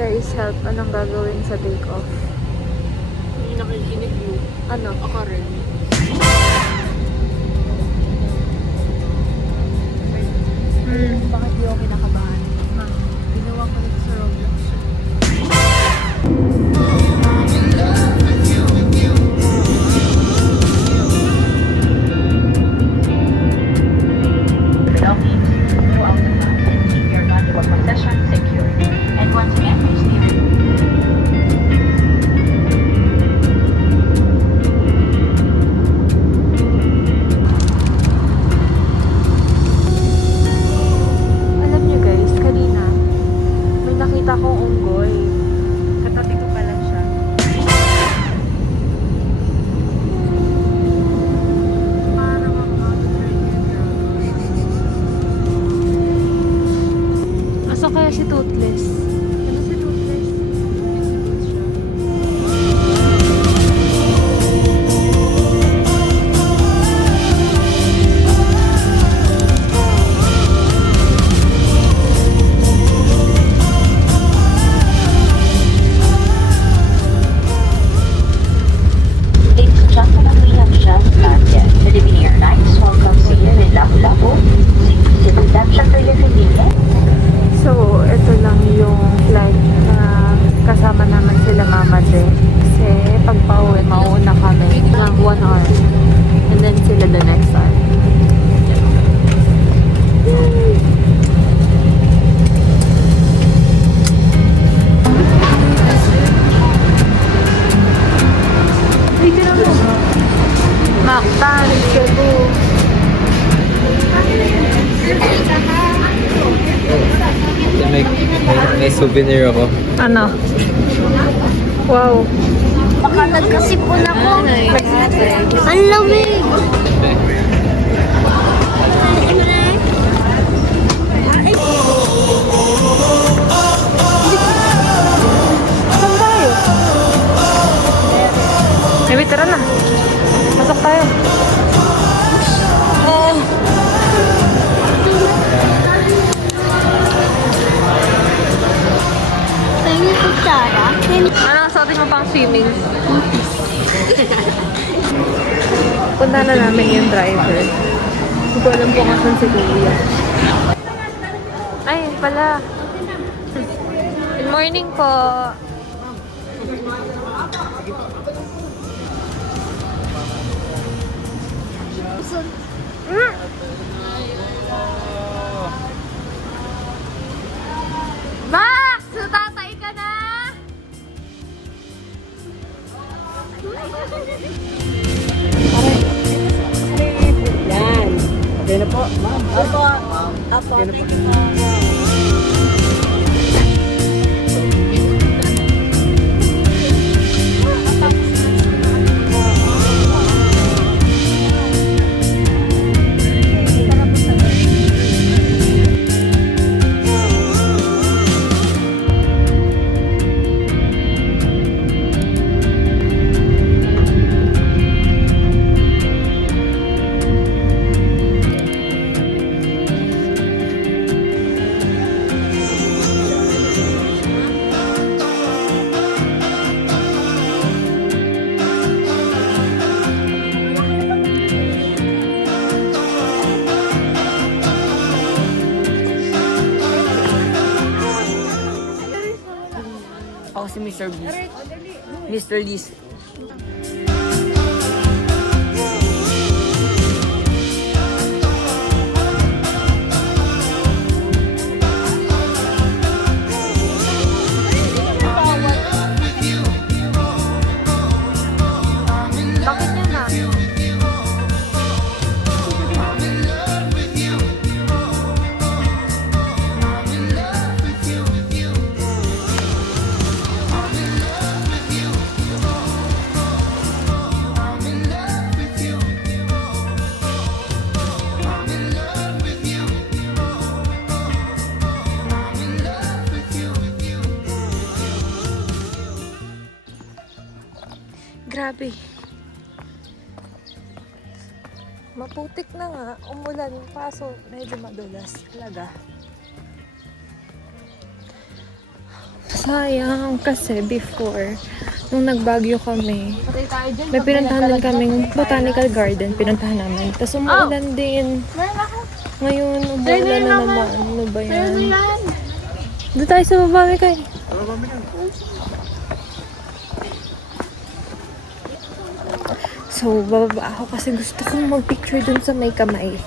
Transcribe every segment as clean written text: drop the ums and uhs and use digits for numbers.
Guys, help. Anong gagawin sa take off? Hindi nakikinig mo. Ano? Ako rin. Bakit di ako kinakabahan? Ginawa ko na sa Roblox. Belongings throughout the bag and keep your valuable possessions secure. And once again, please leave it. Alam niyo guys, kanina may nakita kong unggoy. Katabi ko pala siya. Parang ang asa kaya si Toothless? Ano si Toothless? Ladies and gentlemen, we have just landed. Philippine Airlines welcomes you in Lapu-Lapu. Cebu Departure Philippines. So, ito lang yung flight na kasama naman sila Mama De. Kasi pag pauwi, mauna kami ng 1 hour. And then sila the next hour. Dito na mo. Mactan, Cebu. May souvenir ako. Ano? Wow. Baka nagkasipon ako. Ang lamig. Saan tayo? Maybe tara na. Pasok tayo. Oh. Tingin ko Tara. Anong suotin mo pang swimming? Punta na namin yung driver. Hindi ko alam kung asan si Kuya. Ay, pala. Good morning po. Mm. Max! Tatay ka na! Yan. Okay na po, ma'am. Apo. Apo. Okay na po. Ako si Mr. Beast. Mr. Beast. Bakit yun na? Grabe. Maputik na nga. Umulan. Kaso medyo madulas talaga. sayang. Kasi before, nung nagbagyo kami, may pinuntahan din kaming botanical garden. Pinuntahan namin. Tapos umuulan din. Ngayon, umuulan na naman. Ano ba yan? Doon tayo sa baba, Mikay. So, bababa ako kasi gusto kong mag-picture dun sa may kamay.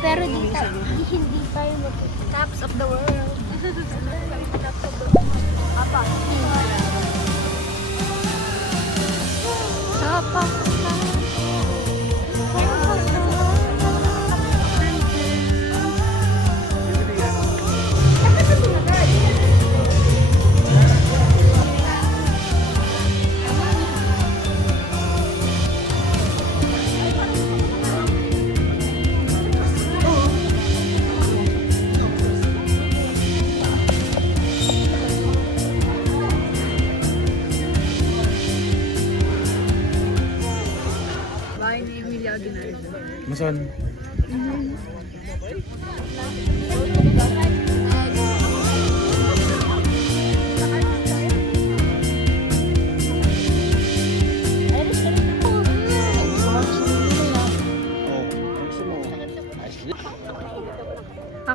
Pero hindi tayo Tops of the world. Apa? Apa? Masan?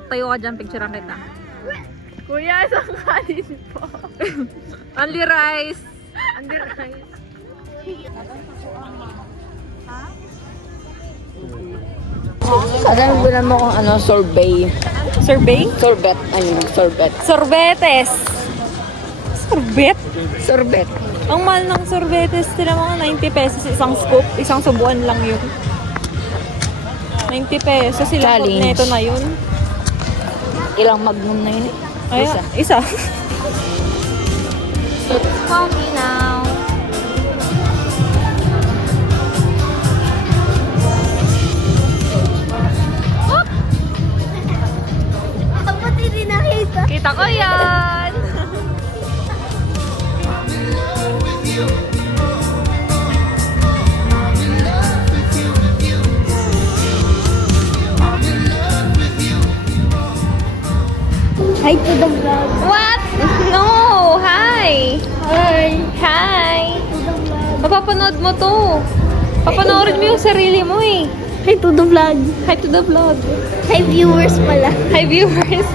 Tayo ka dyan, picturean kita. Kuya, isang kanin po. Only rice. Only rice. Alam mo mo kung ano, sorbet. Sorbet? Sorbet, ayun, sorbet. Sorbetes. Sorbet? Sorbet. Ang mahal ng sorbetes, sila mga 90 pesos isang scoop. Isang subuan lang yun. 90 pesos. Ilang Challenge. na ito na yun. Ilang magnum na yun? Ay, isa. Coffee now. Dapat hindi nakita. Kita ko yan! Hi to the vlog. What? No! Hi! Hi. Hi! To the vlog. Mapapanood mo to. Papanoorin mo yung sarili mo eh. Hi to the vlog. Hi to the vlog. Hi viewers pala. Hi viewers.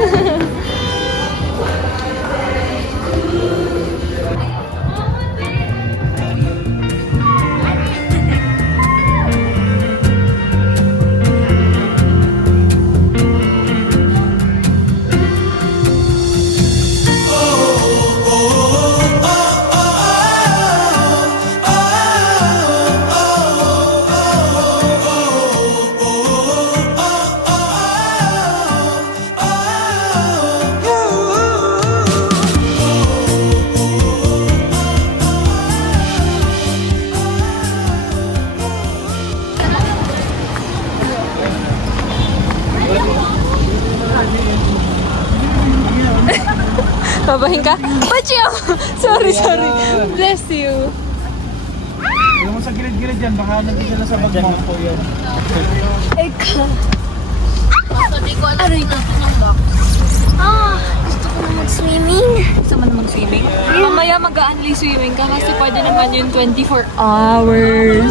Babahin ka? Pachiyo! Sorry. Bless you. Alam mo sa gilid-gilid yan, baka nandun sila sa bag mo. Po yan. Aray na ito ng box. Gusto ko na mag-swimming. Gusto mo na mag-swimming? Mamaya mag-a-unlay swimming ka kasi pwede naman yung 24 hours.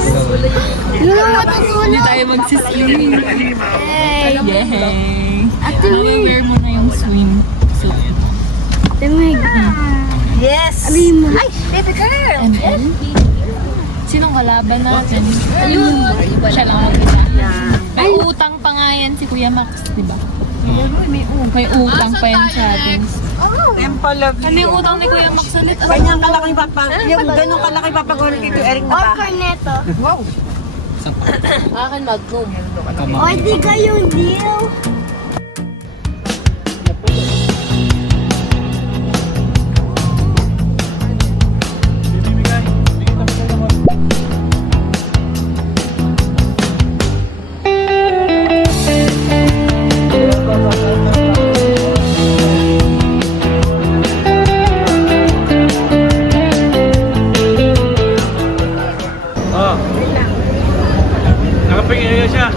Hindi tayo magsiswimming. Hey! Yay! Ate Meg! I-wear mo na yung swim suit. Ate Meg! Yes! Ay, baby girl! And then, sinong kalaban natin? Ayun! Siya lang mag-isa. May utang pa nga yan si Kuya Max, di ba? May utang pa yan sa atin. Temple of Ano yung utang ni Kuya Max ulit? Ganyan kalaki yung ganun kalaki papagawin kay Eric na Or ba? corneto. Wow! Akin Magnum. O, di kayong deal. Bibigay. Bigyan na po naman. Oh. Nakapingin siya.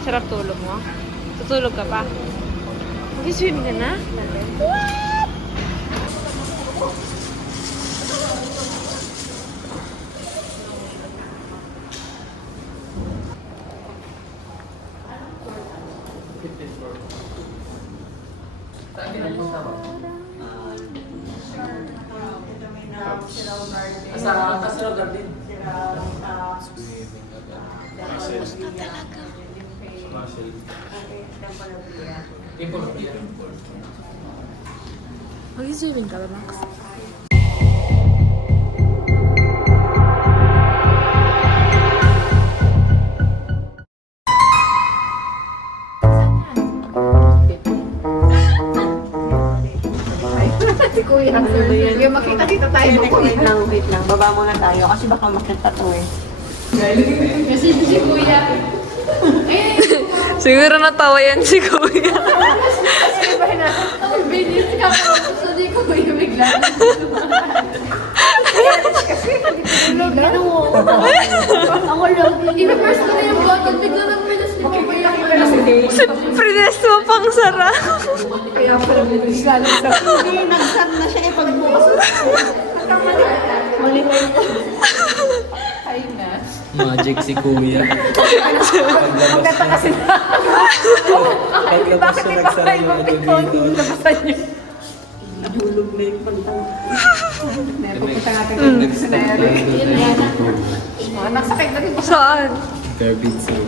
Sarap tulog mo? Tutulog ka pa? Mag-swimming ka na? Sa garden. Mag-swimming ka ba, Max? Yung makita-kita tayo. Wait lang. Baba muna tayo kasi baka makita to eh. Kasi si Kuya. Siguro natawa yan si Kuya. Ang bilis ka pa. So, di ko Kuya bigla. Tulog na mo. Ako lang. I-reverse ko na yung button. Bigla nang bilis ni Kuya. Prides mo pang sara. Kaya pala bigla lang sa... Hindi, nag-sat na siya eh pagbukas. Mali ko yun. Magic si Kuya. Magkata kasi na. Paglabas siya nagsara yung elevator. Labasan niyo. Nahulog na yung pantang. Pupunta natin kung sa nayari. Anak, sakit na rin. Saan? Garbage sa'yo.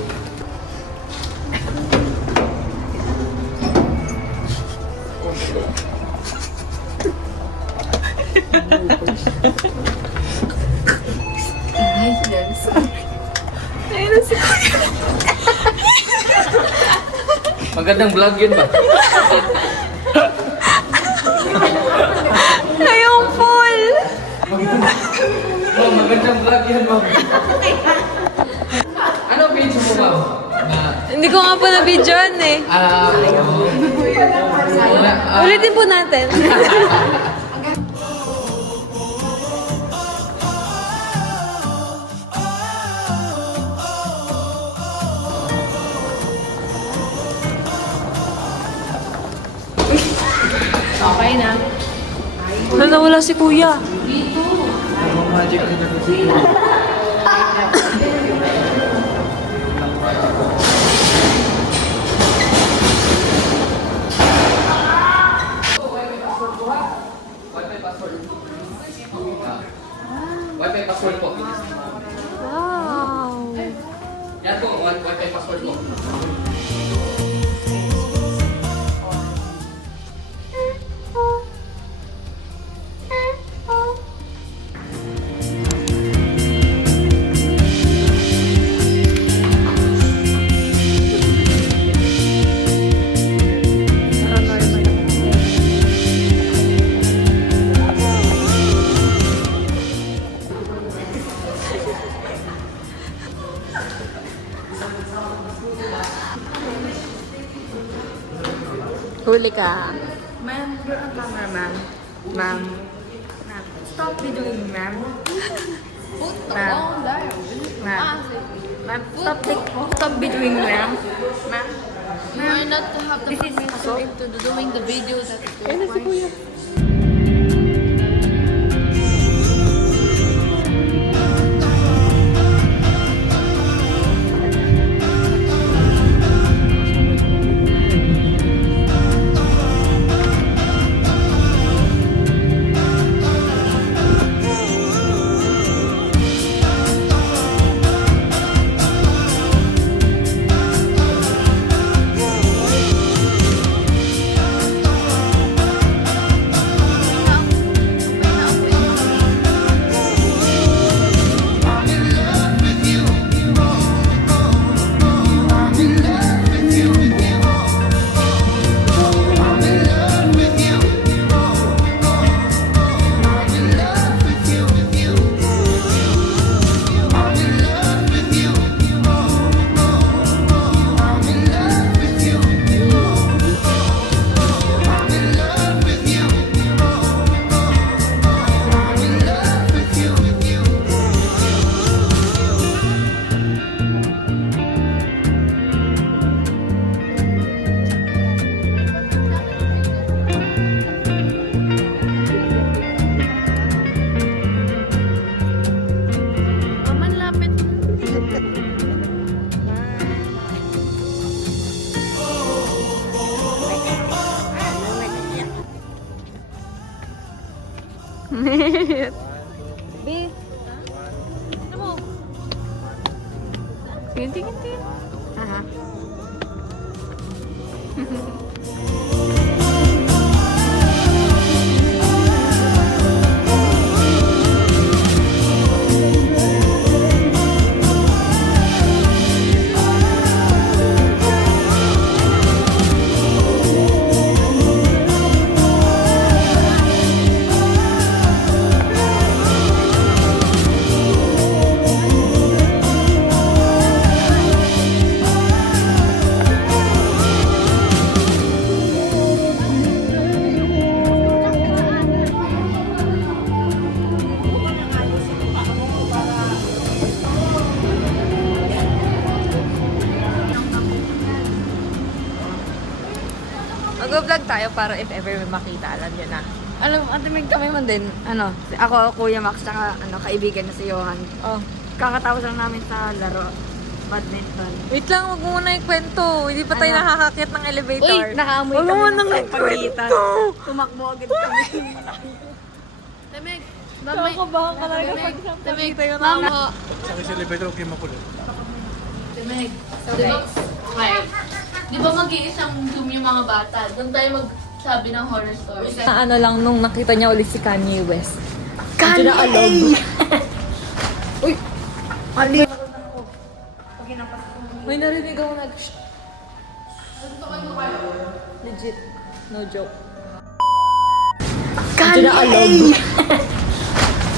Ayun na si Kuya. Magandang vlog yun ba? Ngayong full. Oh, magandang vlog yun, ma'am. Ano page mo, ma'am? Hindi ko nga po na-videoan eh. Ulitin po natin. Okay na. Nawala si Kuya. Magic na nag-video. Wi-Fi password po. Wow. Yan po, Wi-Fi password po. Huli ka. Ma'am, you're a camera, ma'am. Ma'am. Ma'am, stop videoing, ma'am. Put the Ma'am. phone down. Ma'am. Ma'am, stop videoing, ma'am. Ma'am. You are not to have the permission into doing the video that Ayun na si Kuya. Maman, lapit. Be. Ano mo? Tingin. Aha. vlog tayo para if ever may makita, alam nyo na. Alam, Ate Meg, kami man din. Ako, Kuya Max, tsaka kaibigan na si Johan. Oh. Kakatapos lang namin sa laro. Badminton. Wait lang, wag mo muna ikwento. Hindi pa tayo Ano? nakakakit ng elevator. Uy, nakaamoy Wag mo kami muna ng pagitan. ikwento. Tumakbo agad kami. Tamig. Kakabahan ka talaga pag Tamig. tayo na. Mama. Sa elevator, okay makulit. Tamig. Di ba? Okay. Di ba mag-iisang Zoom yung mga bata? Doon tayo magsabi ng horror stories. Na ano lang nung nakita niya ulit si Kanye West. Kanye! Na alog. Uy! Ali. May narinig ako nag... Legit. No joke. Kanye! Na alog.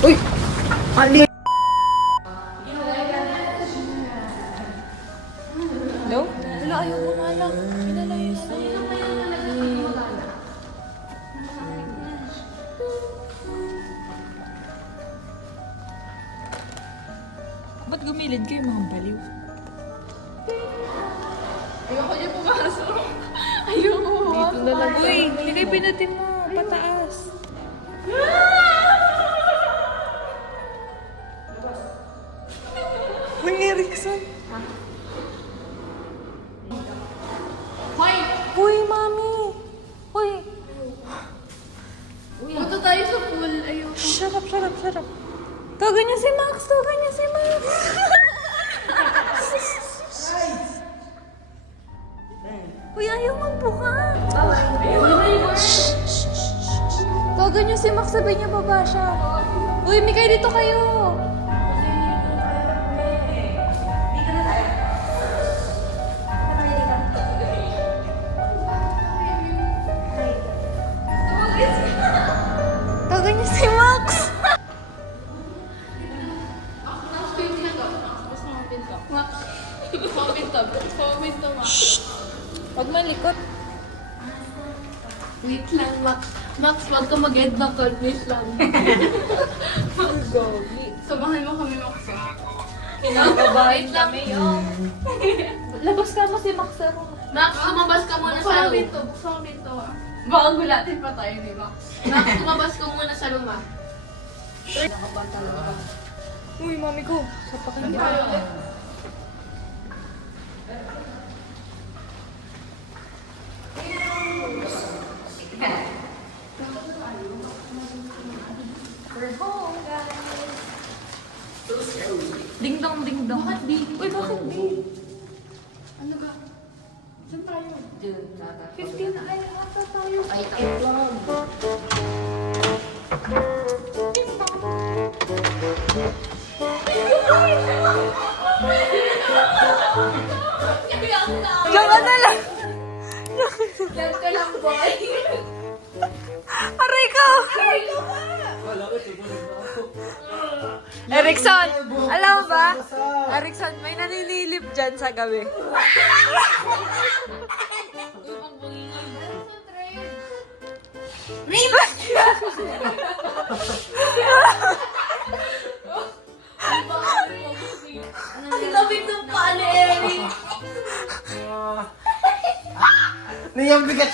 Uy! Ali. Hello? Wala, ayoko nga lang. Pinalayos. Ba't gumilid kayo mga baliw? Ayoko niya pumasok. Ayoko. Dito na lang. Uy, hindi kayo pinatin mo. Pataas. Uy, Erickson. Hoy! Uy, mami. Uy. Punta tayo sa pool. Ayoko. Shut up, shut up, shut up. Tawagan niyo si Max. Tawagan niyo si Max. Uy, ayaw magbuka. Tawagan niyo si Max. Sabihin niyo baba siya. Uy, Mikay, dito kayo. Tawagan niyo si Max. Huwag malikot. Wait lang, Max. Max, wag ka mag-end ng call. Wait lang. Samahan mo kami, Max. Kinakabahin Wait lang. kami yun. Labas ka mo si Max sa room. Max, lumabas ka muna sa room. Buksan mo dito. Baka gulatin pa tayo ni Max. Max, lumabas ka muna sa room, ah. Uy, mami ko. Sapakin niya. Ding dong, ding dong. Bakit di? Uy, bakit di? Ano ba? Saan tayo? 15 na ay ata tayo. Ay, tayo. Diyan ka na lang. Yan ka lang, boy. Aray ko! Erickson! Alam mo ba? Erickson, may naninilip dyan sa gabi. Ang labig ng paa ni Eric. Niyang bigat.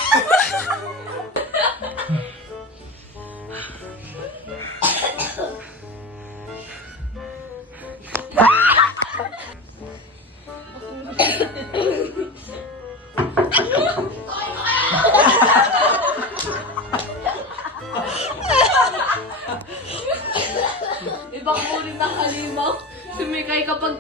Ibang uri ng halimaw. Sumikay kapag...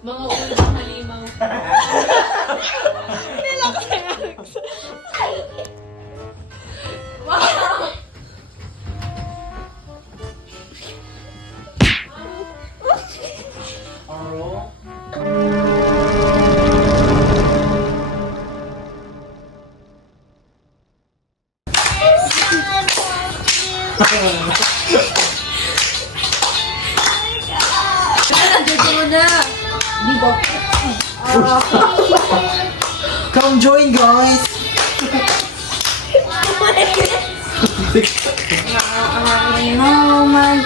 Mga uri ng halimaw. Come join, guys! Moment.